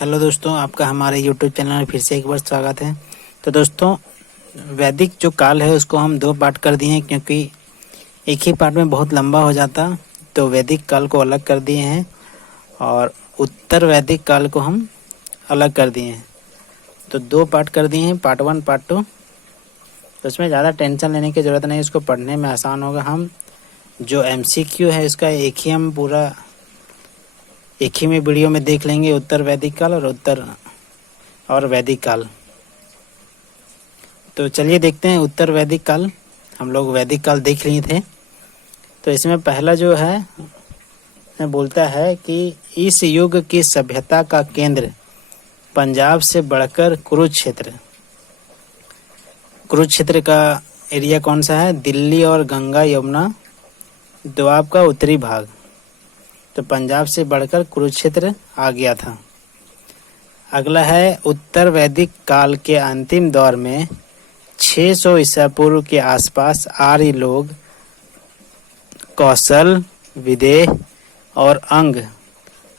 Hello दोस्तों, आपका हमारे यूट्यूब चैनल में फिर से एक बार स्वागत है। तो दोस्तों, वैदिक जो काल है उसको हम दो पार्ट कर दिए हैं, क्योंकि एक ही पार्ट में बहुत लंबा हो जाता। तो वैदिक काल को अलग कर दिए हैं और उत्तर वैदिक काल को हम अलग कर दिए हैं। तो दो पार्ट कर दिए हैं, पार्ट 1 पार्ट 2। तो इसमें ज़्यादा टेंशन लेने की ज़रूरत नहीं, इसको पढ़ने में आसान होगा। हम जो MCQ है इसका एक ही में वीडियो में देख लेंगे, उत्तर वैदिक काल और वैदिक काल। तो चलिए देखते हैं उत्तर वैदिक काल। हम लोग वैदिक काल देख लिए थे। तो इसमें पहला जो है बोलता है कि इस युग की सभ्यता का केंद्र पंजाब से बढ़कर कुरुक्षेत्र का एरिया कौन सा है? दिल्ली और गंगा यमुना दोआब का उत्तरी भाग। तो पंजाब से बढ़कर कुरुक्षेत्र आ गया था। अगला है उत्तर वैदिक काल के अंतिम दौर में 600 ईसा पूर्व के आसपास आर्य लोग कौशल, विदेह और अंग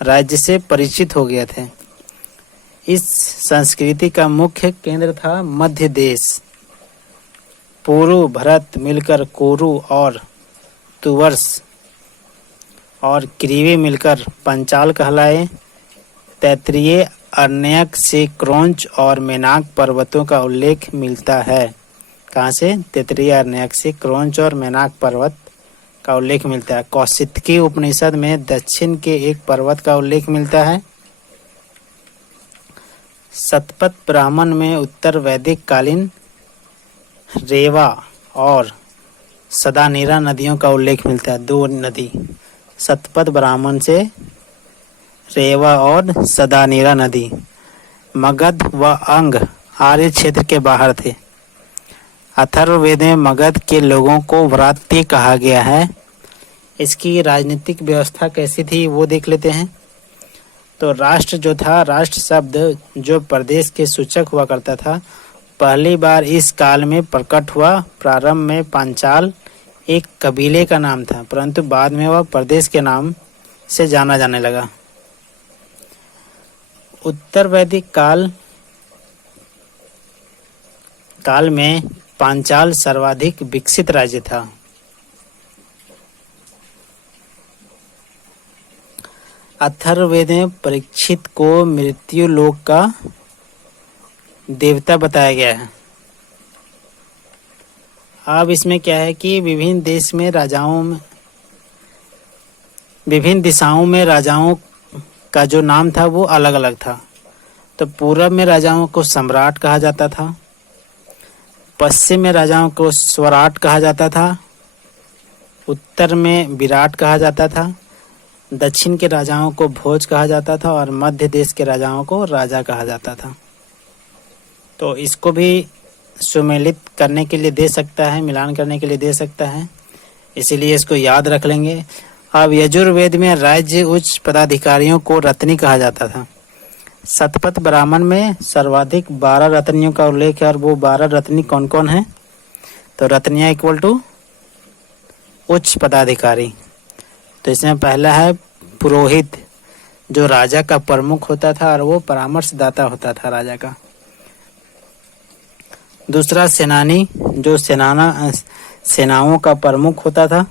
राज्य से परिचित हो गए थे। इस संस्कृति का मुख्य केंद्र था मध्य देश। पुरु भरत मिलकर कुरु और तुवर्स और क्रीवी मिलकर पंचाल कहलाए। तैत्तिरीय अरण्यक से क्रौंच और मेनाक पर्वतों का उल्लेख मिलता है। कहाँ से? तैत्तिरीय अरण्यक से क्रौंच और मेनाक पर्वत का उल्लेख मिलता है। कौशितकी उपनिषद में दक्षिण के एक पर्वत का उल्लेख मिलता है। शतपथ ब्राह्मण में उत्तर वैदिक कालीन रेवा और सदानीरा नदियों का उल्लेख मिलता है। दो नदी, शतपथ ब्राह्मण से रेवा और सदानीरा नदी। मगध व अंग आर्य क्षेत्र के बाहर थे। अथर्ववेद में मगध के लोगों को व्रात्य कहा गया है। इसकी राजनीतिक व्यवस्था कैसी थी वो देख लेते हैं। तो राष्ट्र जो था, राष्ट्र शब्द जो प्रदेश के सूचक हुआ करता था, पहली बार इस काल में प्रकट हुआ। प्रारंभ में पांचाल एक कबीले का नाम था, परंतु बाद में वह प्रदेश के नाम से जाना जाने लगा। उत्तर वैदिक काल में पांचाल सर्वाधिक विकसित राज्य था। अथर्ववेद में परीक्षित को मृत्यु लोक का देवता बताया गया है। अब इसमें क्या है कि विभिन्न दिशाओं में राजाओं का जो नाम था वो अलग अलग था। तो पूरब में राजाओं को सम्राट कहा जाता था, पश्चिम में राजाओं को स्वराट कहा जाता था, उत्तर में विराट कहा जाता था, दक्षिण के राजाओं को भोज कहा जाता था और मध्य देश के राजाओं को राजा कहा जाता था। तो इसको भी सुमेलित करने के लिए दे सकता है, मिलान करने के लिए दे सकता है, इसीलिए इसको याद रख लेंगे। अब यजुर्वेद में राज्य उच्च पदाधिकारियों को रत्नी कहा जाता था। शतपथ ब्राह्मण में सर्वाधिक 12 रत्नियों का उल्लेख है। और वो 12 रत्नी कौन कौन है? तो रत्नियाँ इक्वल टू उच्च पदाधिकारी। तो इसमें पहला है पुरोहित, जो राजा का प्रमुख होता था और वो परामर्शदाता होता था राजा का। दूसरा सेनानी, जो सेनाओं का प्रमुख होता था।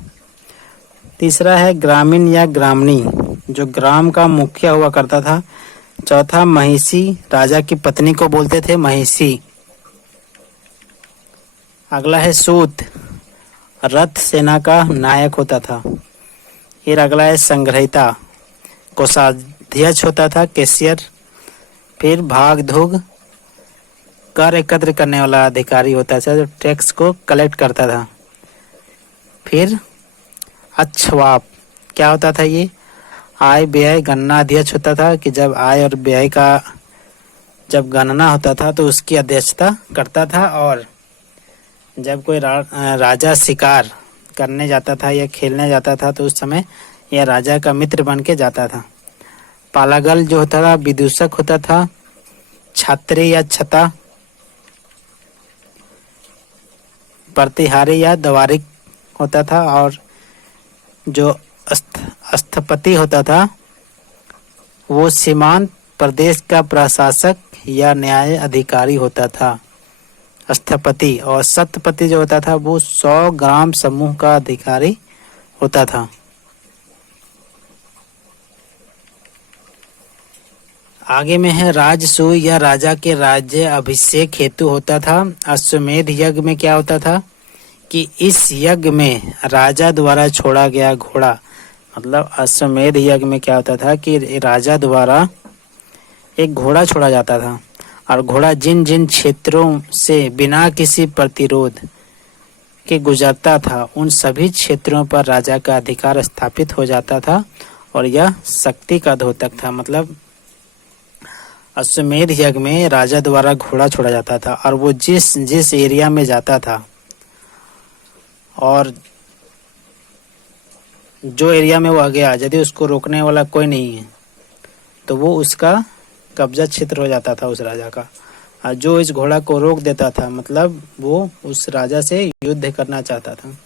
तीसरा है ग्रामीण या ग्रामणी, जो ग्राम का मुखिया हुआ करता था। चौथा महिषी, राजा की पत्नी को बोलते थे महिषी। अगला है सूत, रथ सेना का नायक होता था। फिर अगला है संग्रहिता, कोषाध्यक्ष होता था, कैशियर। फिर भागधुग, कर एकत्र करने वाला अधिकारी होता था, जो टैक्स को कलेक्ट करता था। फिर अच्छवाप, क्या होता था ये? आय व्यय गणना अध्यक्ष होता था, कि जब आय और व्यय का जब गणना होता था तो उसकी अध्यक्षता करता था। और जब कोई राजा शिकार करने जाता था या खेलने जाता था तो उस समय यह राजा का मित्र बन के जाता था। पालागल जो होता था विदूषक होता था। छात्री या छता प्रतिहारी या दवारिक होता था। और जो स्थपति होता था वो सीमांत प्रदेश का प्रशासक या न्याय अधिकारी होता था। स्थपति और सतपति जो होता था वो 100 ग्राम समूह का अधिकारी होता था। आगे में है राजसूय या राजा के राज्य अभिषेक हेतु होता था। अश्वमेध यज्ञ में क्या होता था कि इस यज्ञ में राजा द्वारा छोड़ा गया घोड़ा, मतलब अश्वमेध यज्ञ में क्या होता था कि राजा द्वारा एक घोड़ा छोड़ा जाता था और घोड़ा जिन जिन क्षेत्रों से बिना किसी प्रतिरोध के गुजरता था उन सभी क्षेत्रों पर राजा का अधिकार स्थापित हो जाता था और यह शक्ति का द्योतक था। मतलब अश्वमेध यज्ञ में राजा द्वारा घोड़ा छोड़ा जाता था और वो जिस जिस एरिया में जाता था और जो एरिया में वो आ गया, यदि उसको रोकने वाला कोई नहीं है तो वो उसका कब्जा क्षेत्र हो जाता था उस राजा का। और जो इस घोड़ा को रोक देता था मतलब वो उस राजा से युद्ध करना चाहता था।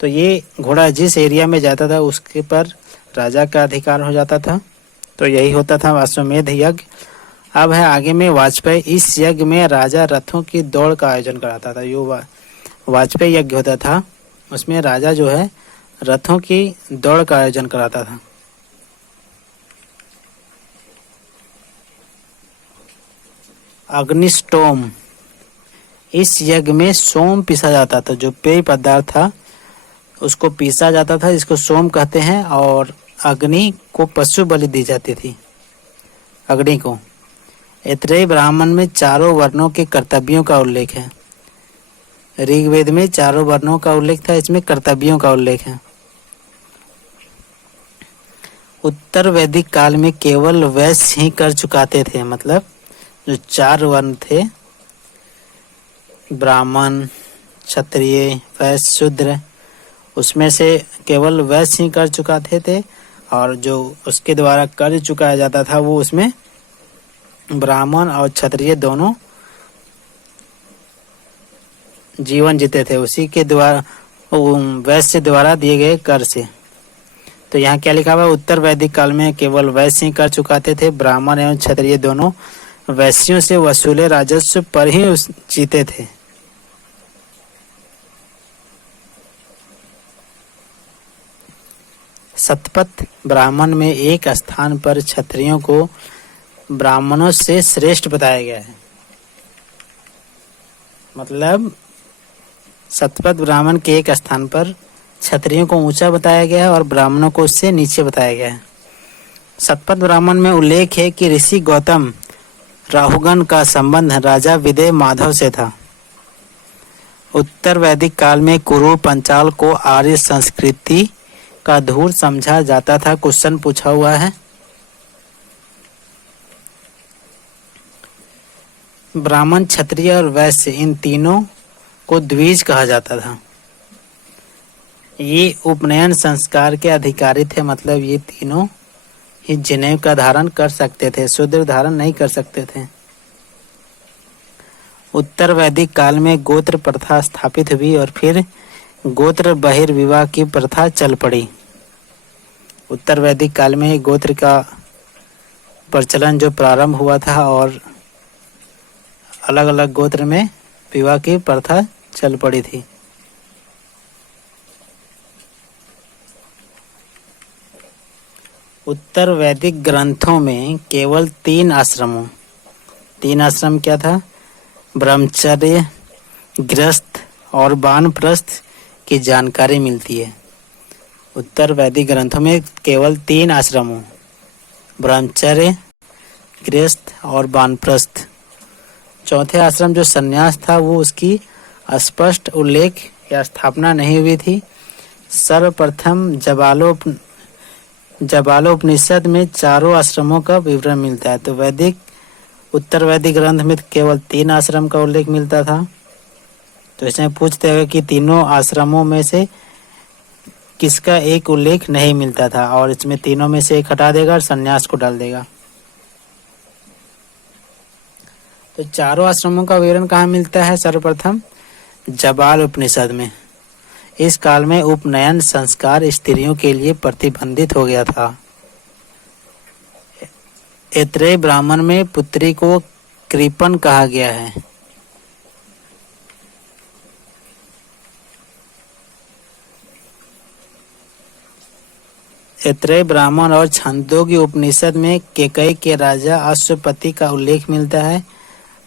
तो ये घोड़ा जिस एरिया में जाता था उसके पर राजा का अधिकार हो जाता था। तो यही होता था अश्वमेध यज्ञ। अब है आगे में वाजपेयी। इस यज्ञ में राजा रथों की दौड़ का आयोजन कराता था। यो वाजपेयी यज्ञ होता था, उसमें राजा जो है रथों की दौड़ का आयोजन कराता था। अग्निष्टोम। इस यज्ञ में सोम पीसा जाता था। जो पेय पदार्थ था उसको पीसा जाता था, इसको सोम कहते हैं। और अग्नि को पशु बलि दी जाती थी। अग्नि को ऐतरेय ब्राह्मण में चारों वर्णों के कर्तव्यों का उल्लेख है। ऋग्वेद में चारों वर्णों का उल्लेख था, इसमें कर्तव्यों का उल्लेख है। उत्तर वैदिक काल में केवल वैश्य ही कर चुकाते थे। मतलब जो 4 वर्ण थे, ब्राह्मण, क्षत्रिय, वैश्य, शूद्र, उसमें से केवल वैश्य ही कर चुकाते थे और जो उसके द्वारा कर चुकाया जाता था वो उसमें ब्राह्मण और क्षत्रिय दोनों जीवन जीते थे उसी के द्वारा, वैश्य द्वारा दिए गए कर से। तो यहाँ क्या लिखा हुआ है, उत्तर वैदिक काल में केवल वैश्य ही कर चुकाते थे। ब्राह्मण एवं क्षत्रिय दोनों वैश्यों से वसूले राजस्व पर ही जीते थे। शतपथ ब्राह्मण में एक स्थान पर क्षत्रियों को ब्राह्मणों से श्रेष्ठ बताया गया है। मतलब शतपथ ब्राह्मण के एक स्थान पर क्षत्रियों को ऊंचा बताया गया है और ब्राह्मणों को उससे नीचे बताया गया है। शतपथ ब्राह्मण में उल्लेख है कि ऋषि गौतम राहुगण का संबंध राजा विदय माधव से था। उत्तर वैदिक काल में कुरु पंचाल को आर्य संस्कृति का धूर समझा जाता था। क्वेश्चन पूछा हुआ है, ब्राह्मण, क्षत्रिय और वैश्य इन तीनों को द्विज कहा जाता था। ये उपनयन संस्कार के अधिकारी थे। मतलब ये तीनों ही जनेऊ का धारण कर सकते थे, शूद्र धारण नहीं कर सकते थे। उत्तर वैदिक काल में गोत्र प्रथा स्थापित हुई और फिर गोत्र बहिर्विवाह की प्रथा चल पड़ी। उत्तर वैदिक काल में गोत्र का प्रचलन जो प्रारंभ हुआ था और अलग अलग गोत्र में विवाह की प्रथा चल पड़ी थी। उत्तर वैदिक ग्रंथों में केवल 3 आश्रम क्या था, ब्रह्मचर्य, गृहस्थ और वानप्रस्थ की जानकारी मिलती है। उत्तर वैदिक ग्रंथों में केवल 3 आश्रमों, ब्रह्मचर्य, गृहस्थ और वानप्रस्थ। चौथे आश्रम जो संन्यास था वो उसकी स्पष्ट उल्लेख या स्थापना नहीं हुई थी। सर्वप्रथम जबालोपनिषद में चारों आश्रमों का विवरण मिलता है। तो उत्तर वैदिक ग्रंथ में केवल 3 आश्रम का उल्लेख मिलता था। तो इसमें पूछते हुए कि तीनों आश्रमों में से किसका एक उल्लेख नहीं मिलता था और इसमें तीनों में से एक हटा देगा और संन्यास को डाल देगा। तो चारों आश्रमों का विवरण कहाँ मिलता है, सर्वप्रथम जबाल उपनिषद में। इस काल में उपनयन संस्कार स्त्रियों के लिए प्रतिबंधित हो गया था। ऐत्रेय ब्राह्मण में पुत्री को कृपण कहा गया है। ऐत्रेय ब्राह्मण और छांदोग्य उपनिषद में कैकेयी के राजा अश्वपति का उल्लेख मिलता है।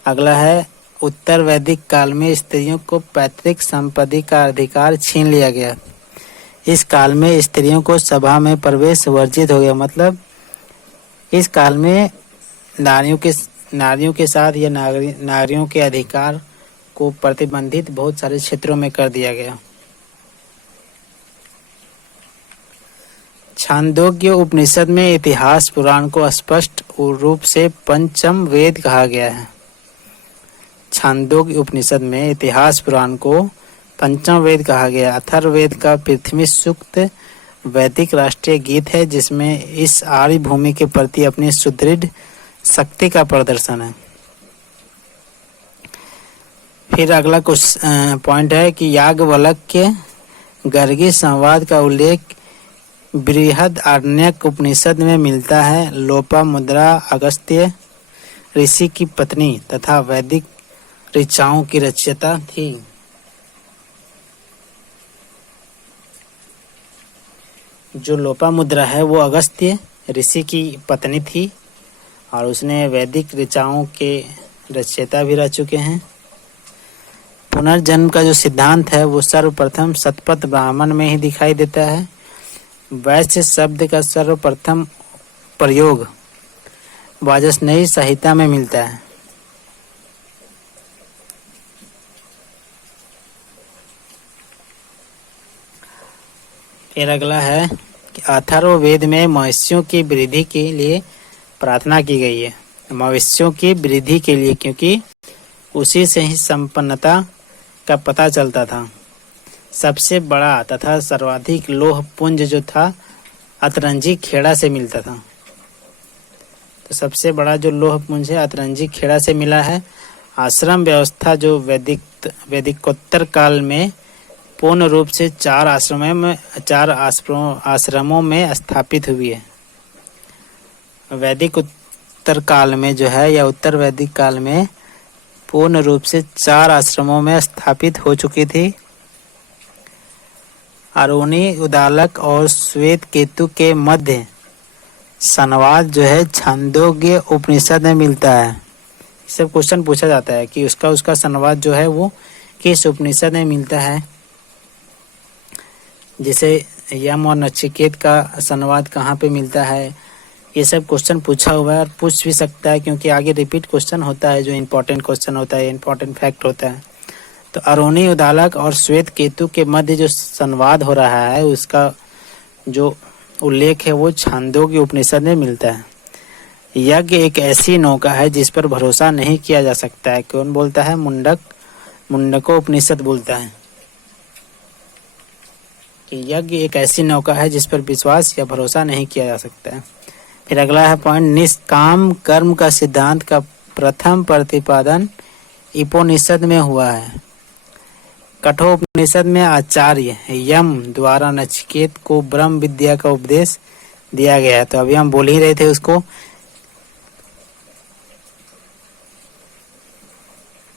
अगला है, उत्तर वैदिक काल में स्त्रियों को पैतृक संपत्ति का अधिकार छीन लिया गया। इस काल में स्त्रियों को सभा में प्रवेश वर्जित हो गया। मतलब इस काल में नारियों के साथ या नारियों के अधिकार को प्रतिबंधित बहुत सारे क्षेत्रों में कर दिया गया। छांदोग्य उपनिषद में इतिहास पुराण को स्पष्ट रूप से पंचम वेद कहा गया है। छांदोग्य उपनिषद में इतिहास पुराण को पंचम वेद कहा गया। अथर्ववेद का पृथ्वी सूक्त वैदिक राष्ट्रीय गीत है, जिसमें इस आर्य भूमि के प्रति अपनी सुदृढ़ शक्ति का प्रदर्शन है। फिर अगला कुछ पॉइंट है कि याज्ञवल्क्य गर्गी संवाद का उल्लेख बृहदारण्यक उपनिषद में मिलता है। लोपामुद्रा अगस्त्य ऋषि की पत्नी तथा वैदिक ऋचाओं की रचयिता थी। जो लोपामुद्रा है वो अगस्त्य ऋषि की पत्नी थी और उसने वैदिक ऋचाओं के रचयिता भी रह चुके हैं। पुनर्जन्म का जो सिद्धांत है वो सर्वप्रथम शतपथ ब्राह्मण में ही दिखाई देता है। वैश्य शब्द का सर्वप्रथम प्रयोग वाजस्नेयी संहिता में मिलता है। फिर अगला है कि अथर्ववेद में मवेशियों की वृद्धि के लिए प्रार्थना की गई है। मवेशियों की वृद्धि के लिए, क्योंकि उसी से ही संपन्नता का पता चलता था। सबसे बड़ा तथा सर्वाधिक लोह पुंज जो था अतरंजी खेड़ा से मिलता था। तो सबसे बड़ा जो लोह पुंज है अतरंजी खेड़ा से मिला है। आश्रम व्यवस्था जो वैदिकोत्तर काल में पूर्ण रूप से चार आश्रमों में स्थापित हुई है। वैदिक उत्तर काल में जो है या उत्तर वैदिक काल में पूर्ण रूप से 4 आश्रमों में स्थापित हो चुकी थी। अरुणी उदालक और श्वेत केतु के मध्य संवाद जो है छांदोग्य उपनिषद में मिलता है। सब क्वेश्चन पूछा जाता है कि उसका संवाद जो है वो किस उपनिषद में मिलता है। जैसे यम और नचिकेत का संवाद कहाँ पे मिलता है, ये सब क्वेश्चन पूछा हुआ है और पूछ भी सकता है, क्योंकि आगे रिपीट क्वेश्चन होता है जो इम्पोर्टेंट क्वेश्चन होता है, इम्पोर्टेंट फैक्ट होता है। तो अरुणी उदालक और श्वेत केतु के मध्य जो संवाद हो रहा है उसका जो उल्लेख है वो छांदोग्य उपनिषद में मिलता है। यज्ञ एक ऐसी नौका है जिस पर भरोसा नहीं किया जा सकता है। कौन बोलता है? मुंडको उपनिषद बोलता है कि यज्ञ एक ऐसी नौका है जिस पर विश्वास या भरोसा नहीं किया जा सकता है। फिर अगला है पॉइंट, निष्काम कर्म का सिद्धांत का प्रथम प्रतिपादन उपनिषद में हुआ है। कठोपनिषद में आचार्य यम द्वारा नचिकेत को ब्रह्म विद्या का उपदेश दिया गया है। तो अभी हम बोल ही रहे थे उसको।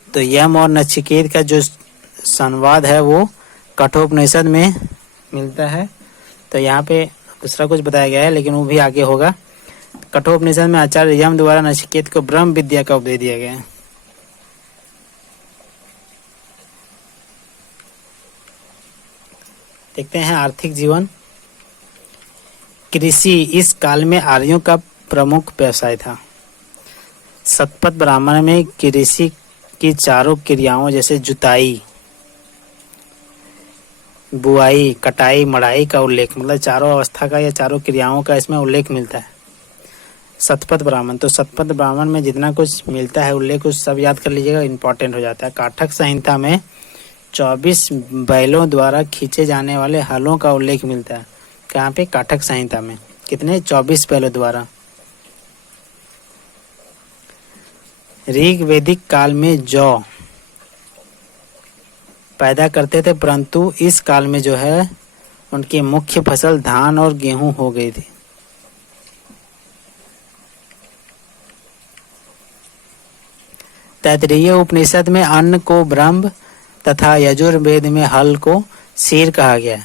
तो यम और नचिकेत का जो संवाद है वो कठोपनिषद में मिलता है। तो यहाँ पे दूसरा कुछ बताया गया है लेकिन वो भी आगे होगा। कठोपनिषद में आचार्य यम द्वारा नचिकेत को ब्रह्म विद्या का उपदेश दिया गया है। देखते हैं आर्थिक जीवन। कृषि इस काल में आर्यों का प्रमुख व्यवसाय था। शतपथ ब्राह्मण में कृषि की चारों क्रियाओं जैसे जुताई, बुआई, कटाई, मड़ाई का उल्लेख, मतलब चारों अवस्था का या चारों क्रियाओं का इसमें उल्लेख मिलता है। शतपथ ब्राह्मण, तो शतपथ ब्राह्मण में जितना कुछ मिलता है उल्लेख उस सब याद कर लीजिएगा, इंपॉर्टेंट हो जाता है। काठक संहिता में 24 बैलों द्वारा खींचे जाने वाले हलों का उल्लेख मिलता है। कहाँ पे? काठक संहिता में। कितने? 24 बैलों द्वारा। ऋग वैदिक काल में जौ पैदा करते थे, परंतु इस काल में जो है उनकी मुख्य फसल धान और गेहूं हो गई थी। तैत्तिरीय उपनिषद में अन्न को ब्रह्म तथा यजुर्वेद में हल को शीर कहा गया।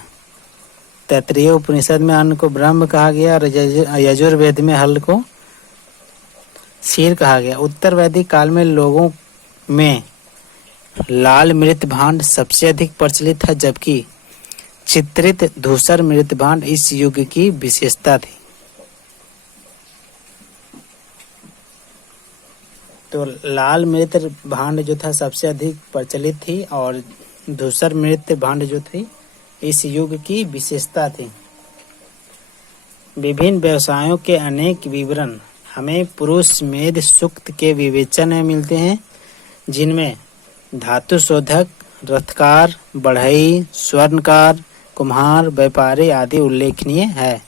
तैत्तिरीय उपनिषद में अन्न को ब्रह्म कहा गया और यजुर्वेद में हल को शीर कहा गया। उत्तर वैदिक काल में लोगों में लाल मृत भांड सबसे अधिक प्रचलित था, जबकि चित्रित धूसर मृत भांड इस युग की विशेषता थी। तो लाल मृत भांड जो था सबसे अधिक प्रचलित थी और धूसर मृत भांड जो थी इस युग की विशेषता थी। विभिन्न व्यवसायों के अनेक विवरण हमें पुरुष मेध सूक्त के विवेचन में मिलते हैं, जिनमें धातु शोधक, रथकार, बढ़ई, स्वर्णकार, कुम्हार, व्यापारी आदि उल्लेखनीय है।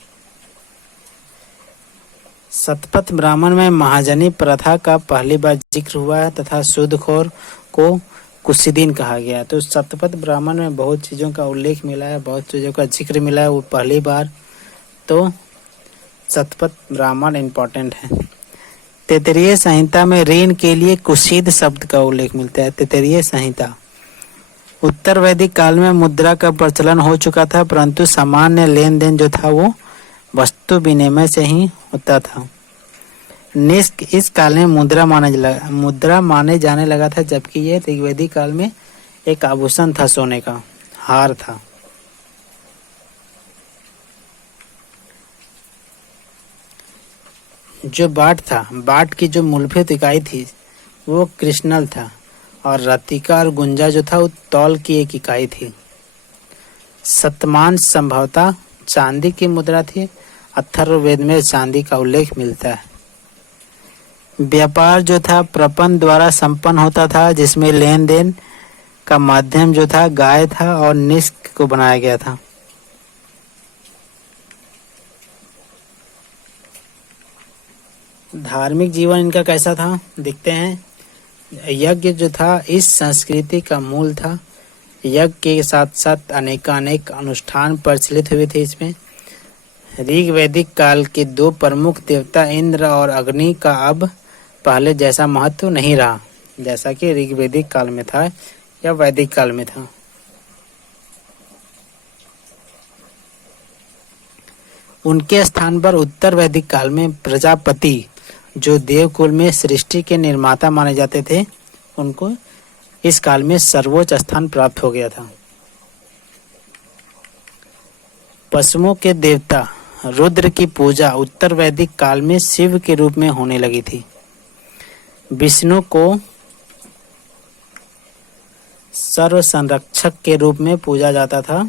शतपथ ब्राह्मण में महाजनी प्रथा का पहली बार जिक्र हुआ है तथा सूदखोर को कुशीदीन कहा गया। तो शतपथ ब्राह्मण में बहुत चीज़ों का उल्लेख मिला है, बहुत चीज़ों का जिक्र मिला है, वो पहली बार। तो शतपथ ब्राह्मण इम्पोर्टेंट है। तैत्तिरीय संहिता में ऋण के लिए कुशीद शब्द का उल्लेख मिलता है। तैत्तिरीय संहिता। उत्तर वैदिक काल में मुद्रा का प्रचलन हो चुका था, परंतु सामान्य लेन देन जो था वो वस्तु विनिमय से ही होता था। निष्क इस काल में मुद्रा माने जाने लगा था, जबकि ये ऋग्वेदिक काल में एक आभूषण था, सोने का हार था। जो बाट था, बाट की जो मूलभूत इकाई थी वो कृष्णल था और रतिका और गुंजा जो था वो तौल की एक इकाई थी। शतमान संभवतः चांदी की मुद्रा थी। अथर्ववेद में चांदी का उल्लेख मिलता है। व्यापार जो था प्रपंच द्वारा संपन्न होता था, जिसमें लेन देन का माध्यम जो था गाय था और निष्क को बनाया गया था। धार्मिक जीवन इनका कैसा था देखते हैं। यज्ञ जो था इस संस्कृति का मूल था। यज्ञ के साथ साथ अनेक अनुष्ठान प्रचलित हुए थे इसमें। ऋग्वैदिक काल के दो प्रमुख देवता इंद्र और अग्नि का अब पहले जैसा महत्व नहीं रहा, जैसा कि ऋग्वैदिक काल में था या वैदिक काल में था। उनके स्थान पर उत्तर वैदिक काल में प्रजापति, जो देवकुल में सृष्टि के निर्माता माने जाते थे, उनको इस काल में सर्वोच्च स्थान प्राप्त हो गया था। पशुओं के देवता रुद्र की पूजा उत्तर वैदिक काल में शिव के रूप में होने लगी थी। विष्णु को सर्व संरक्षक के रूप में पूजा जाता था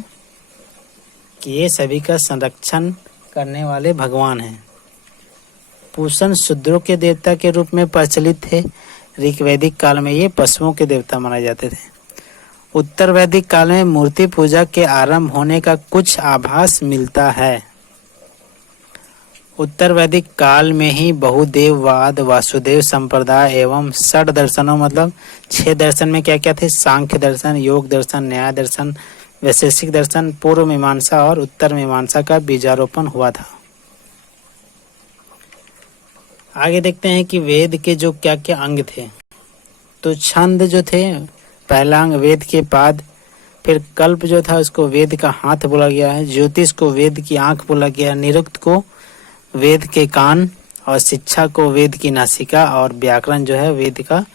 कि ये सभी का संरक्षण करने वाले भगवान हैं। पूषण शूद्रों के देवता के रूप में प्रचलित थे। ऋग्वैदिक काल में ये पशुओं के देवता माने जाते थे। उत्तर वैदिक काल में मूर्ति पूजा के आरंभ होने का कुछ आभास मिलता है। उत्तर वैदिक काल में ही बहुदेववाद, वासुदेव संप्रदाय एवं षड दर्शनों मतलब 6 दर्शन में क्या क्या थे? सांख्य दर्शन, योग दर्शन, न्याय दर्शन, वैशेषिक दर्शन, पूर्व मीमांसा और उत्तर मीमांसा का बीजारोपण हुआ था। आगे देखते हैं कि वेद के जो क्या क्या अंग थे। तो छंद जो थे पहला अंग, वेद के बाद फिर कल्प जो था उसको वेद का हाथ बोला गया है, ज्योतिष को वेद की आंख बोला गया, निरुक्त को वेद के कान और शिक्षा को वेद की नासिका और व्याकरण जो है वेद का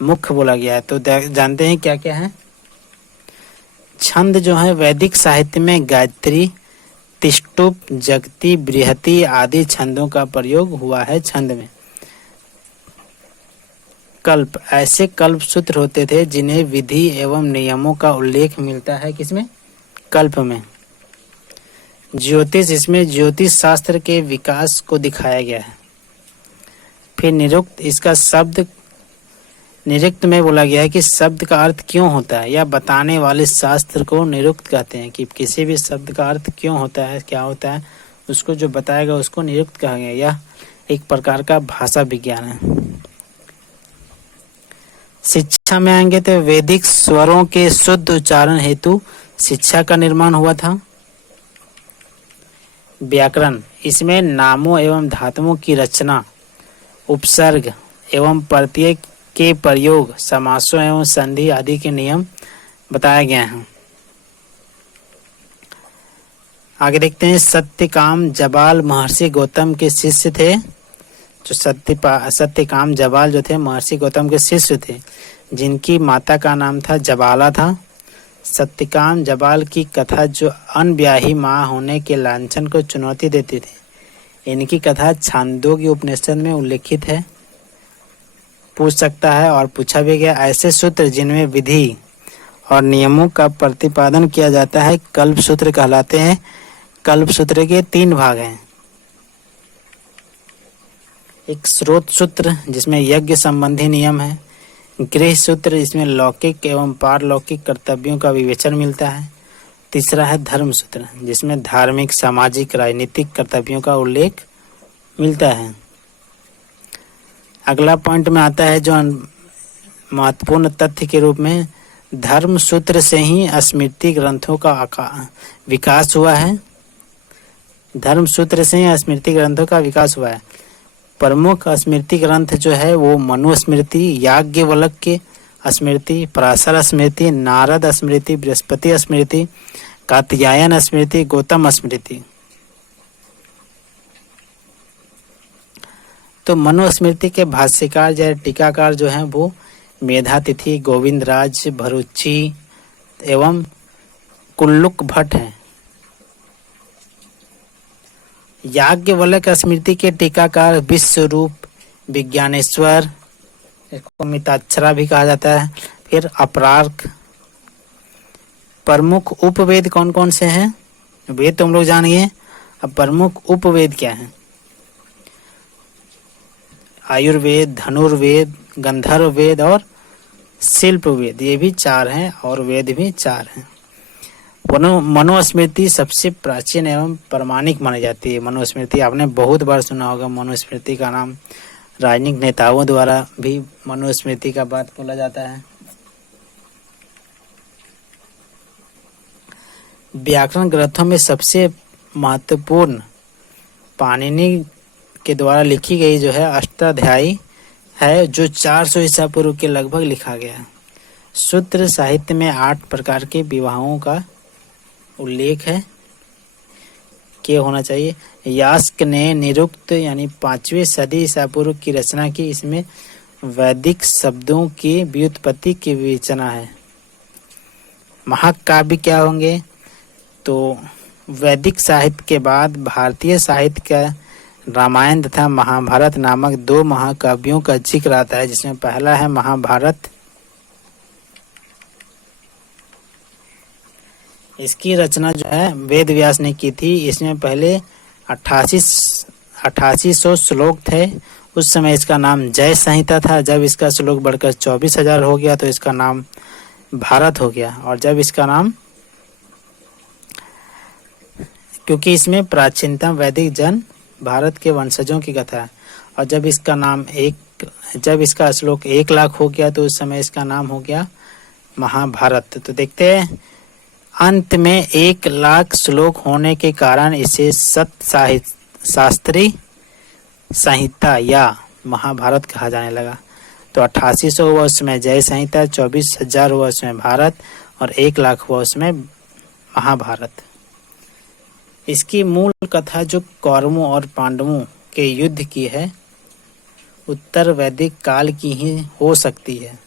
मुख बोला गया है। तो जानते हैं क्या क्या है। छंद जो है वैदिक साहित्य में गायत्री, तिष्टुप, जगती, बृहति आदि छंदों का प्रयोग हुआ है। छंद में कल्प, ऐसे कल्प सूत्र होते थे जिन्हें विधि एवं नियमों का उल्लेख मिलता है। किसमें? कल्प में। ज्योतिष, इसमें ज्योतिष शास्त्र के विकास को दिखाया गया है। फिर निरुक्त, इसका शब्द निरुक्त में बोला गया है कि शब्द का अर्थ क्यों होता है या बताने वाले शास्त्र को निरुक्त कहते हैं। कि किसी भी शब्द का अर्थ क्यों होता है, क्या होता है, उसको जो बताएगा उसको निरुक्त कहा गया। यह एक प्रकार का भाषा विज्ञान है। शिक्षा में आएंगे तो वैदिक स्वरों के शुद्ध उच्चारण हेतु शिक्षा का निर्माण हुआ था। व्याकरण, इसमें नामों एवं धातुओं की रचना, उपसर्ग एवं प्रत्यय के प्रयोग, समासों एवं संधि आदि के नियम बताए गए हैं। आगे देखते हैं, सत्यकाम जबाल महर्षि गौतम के शिष्य थे। जो सत्यकाम जबाल जो थे महर्षि गौतम के शिष्य थे, जिनकी माता का नाम था जबाला था। सत्यकाम जबाल की कथा जो अनब्याही माँ होने के लांछन को चुनौती देती थी, इनकी कथा छांदोग्य उपनिषद में उल्लेखित है। पूछ सकता है और पूछा भी गया। ऐसे सूत्र जिनमें विधि और नियमों का प्रतिपादन किया जाता है कल्प सूत्र कहलाते हैं। कल्प सूत्र के 3 भाग हैं। एक स्रोत सूत्र जिसमें यज्ञ संबंधी नियम है, गृह सूत्र इसमें लौकिक एवं पारलौकिक कर्तव्यों का विवेचन मिलता है, तीसरा है धर्म सूत्र जिसमें धार्मिक, सामाजिक, राजनीतिक कर्तव्यों का उल्लेख मिलता है। अगला पॉइंट में आता है जो महत्वपूर्ण तथ्य के रूप में, धर्म सूत्र से ही स्मृति ग्रंथों का विकास हुआ है। धर्म सूत्र से ही स्मृति ग्रंथों का विकास हुआ है। प्रमुख स्मृति ग्रंथ जो है वो मनुस्मृति, याज्ञवल्क्य स्मृति, पराशर स्मृति, नारद स्मृति, बृहस्पति स्मृति, कात्यायन स्मृति, गौतम स्मृति। तो मनुस्मृति के भाष्यकार या टीकाकार जो हैं वो मेधातिथि, गोविंदराज भरूची एवं कुल्लुक भट्ट हैं। याज्ञवल्क्य स्मृति के टीकाकार विश्वरूप, विज्ञानेश्वर, इसको मिताक्षरा भी कहा जाता है, फिर अपरार्क। प्रमुख उपवेद कौन कौन से हैं? वेद तो हम लोग जानिए, अब प्रमुख उपवेद क्या हैं? आयुर्वेद, धनुर्वेद, गंधर्व वेद और शिल्प वेद, ये भी 4 हैं और वेद भी 4 हैं। मनुस्मृति सबसे प्राचीन एवं प्रामाणिक मानी जाती है। मनुस्मृति आपने बहुत बार सुना होगा। मनुस्मृति का नाम राजनीतिक नेताओं द्वारा भी मनुस्मृति का बात बोला जाता है। व्याकरण ग्रंथों में सबसे महत्वपूर्ण पाणिनि के द्वारा लिखी गई जो है अष्टाध्यायी है, जो 400 ईसा पूर्व के लगभग लिखा गया है। सूत्र साहित्य में 8 प्रकार के विवाहों का उल्लेख है कि होना चाहिए। यास्क ने निरुक्त यानी 5वीं सदी ईसा पूर्व की रचना की। इसमें वैदिक शब्दों की व्युत्पत्ति की विवेचना है। महाकाव्य क्या होंगे? तो वैदिक साहित्य के बाद भारतीय साहित्य का रामायण तथा महाभारत नामक 2 महाकाव्यों का जिक्र आता है, जिसमें पहला है महाभारत। इसकी रचना जो है वेद व्यास ने की थी। इसमें पहले 8800 श्लोक थे। उस समय इसका नाम जय संहिता था। जब इसका श्लोक बढ़कर 24,000 हो गया तो इसका नाम भारत हो गया। और जब इसका नाम, क्योंकि इसमें प्राचीनतम वैदिक जन भारत के वंशजों की कथा है। और जब इसका श्लोक 1 लाख हो गया तो उस समय इसका नाम हो गया महाभारत। तो देखते हैं, अंत में 1 लाख श्लोक होने के कारण इसे सत शास्त्री संहिता या महाभारत कहा जाने लगा। तो 8800 हुआ उसमें जय संहिता, 24,000 हुआ उसमें भारत और 1 लाख हुआ उसमें महाभारत। इसकी मूल कथा जो कौरवों और पांडवों के युद्ध की है, उत्तर वैदिक काल की ही हो सकती है।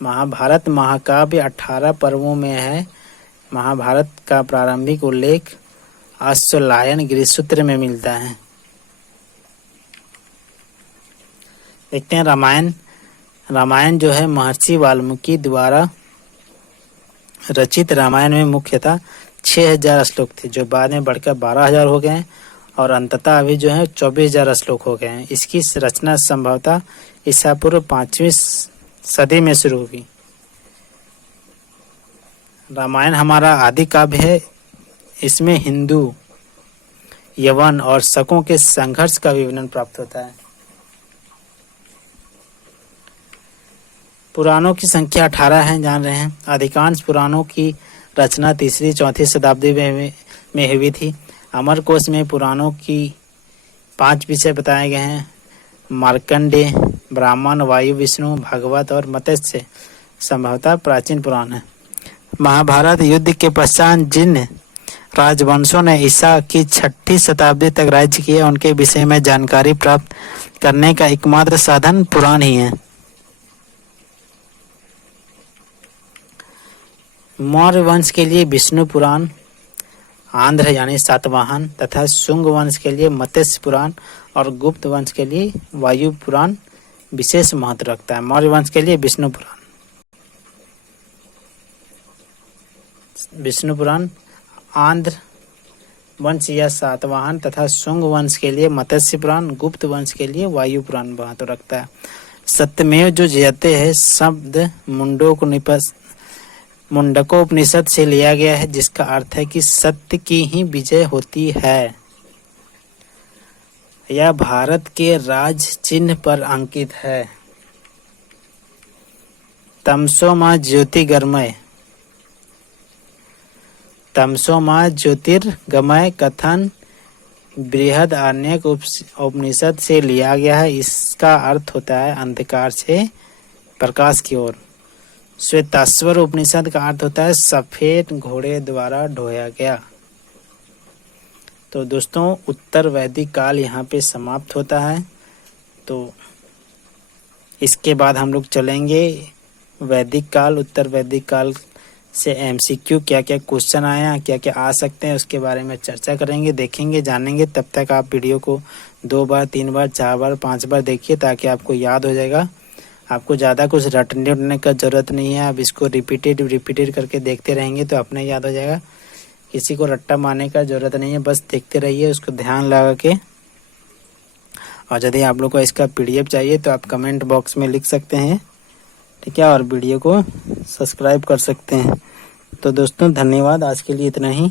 महाभारत महाकाव्य 18 पर्वों में है। महाभारत का प्रारंभिक उल्लेख अश्वलायन गृहसूत्र में मिलता है। देखते हैं रामायण। रामायण जो है महर्षि वाल्मीकि द्वारा रचित रामायण में मुख्यतः 6,000 श्लोक थे, जो बाद में बढ़कर 12,000 हो गए और अंततः अभी जो है 24,000 श्लोक हो गए हैं। इसकी रचना संभवतः ईसा पूर्व 5वीं सदी में शुरू हुई। रामायण हमारा आदि काव्य है। इसमें हिंदू, यवन और शकों के संघर्ष का विवरण प्राप्त होता है। पुराणों की संख्या 18 है, जान रहे हैं। अधिकांश पुराणों की रचना 3री-4थी शताब्दी में हुई थी। अमरकोश में पुराणों की 5 विषय बताए गए हैं। मार्कंडेय, ब्राह्मण, वायु, विष्णु, भागवत और मत्स्य संभवतः प्राचीन पुराण है। महाभारत युद्ध के पश्चात जिन राजवंशों ने ईसा की 6ठी शताब्दी तक राज्य किया, उनके विषय में जानकारी प्राप्त करने का एकमात्र साधन पुराण ही है। मौर्य वंश के लिए विष्णु पुराण, आंध्र यानी सातवाहन तथा शुंग वंश के लिए मत्स्य पुराण और गुप्त वंश के लिए वायु पुराण विशेष महत्व रखता है। मौर्य वंश के लिए विष्णु पुराण, आंध्र वंश या सातवाहन तथा शुंग वंश के लिए मत्स्य पुराण, गुप्त वंश के लिए वायु पुराण महत्व रखता है। सत्यमेव जो जयते है शब्द मुंडकोपनिषद से लिया गया है, जिसका अर्थ है कि सत्य की ही विजय होती है। यह भारत के राज चिन्ह पर अंकित है। तमसो मां ज्योतिर्गमय कथन बृहद आरण्यक उपनिषद से लिया गया है। इसका अर्थ होता है अंधकार से प्रकाश की ओर। श्वेताश्वर उपनिषद का अर्थ होता है सफेद घोड़े द्वारा ढोया गया। तो दोस्तों, उत्तर वैदिक काल यहाँ पे समाप्त होता है। तो इसके बाद हम लोग चलेंगे वैदिक काल। उत्तर वैदिक काल से MCQ क्या क्या क्वेश्चन आया, क्या क्या आ सकते हैं, उसके बारे में चर्चा करेंगे, देखेंगे, जानेंगे। तब तक आप वीडियो को 2 बार, 3 बार, 4 बार, 5 बार देखिए, ताकि आपको याद हो जाएगा। आपको ज़्यादा कुछ रटने का ज़रूरत नहीं है। आप इसको रिपीटेड करके देखते रहेंगे तो अपने याद हो जाएगा। किसी को रट्टा मारने का ज़रूरत नहीं है, बस देखते रहिए, उसको ध्यान लगा के। और यदि आप लोग को इसका PDF चाहिए तो आप कमेंट बॉक्स में लिख सकते हैं, ठीक है, और वीडियो को सब्सक्राइब कर सकते हैं। तो दोस्तों, धन्यवाद। आज के लिए इतना ही।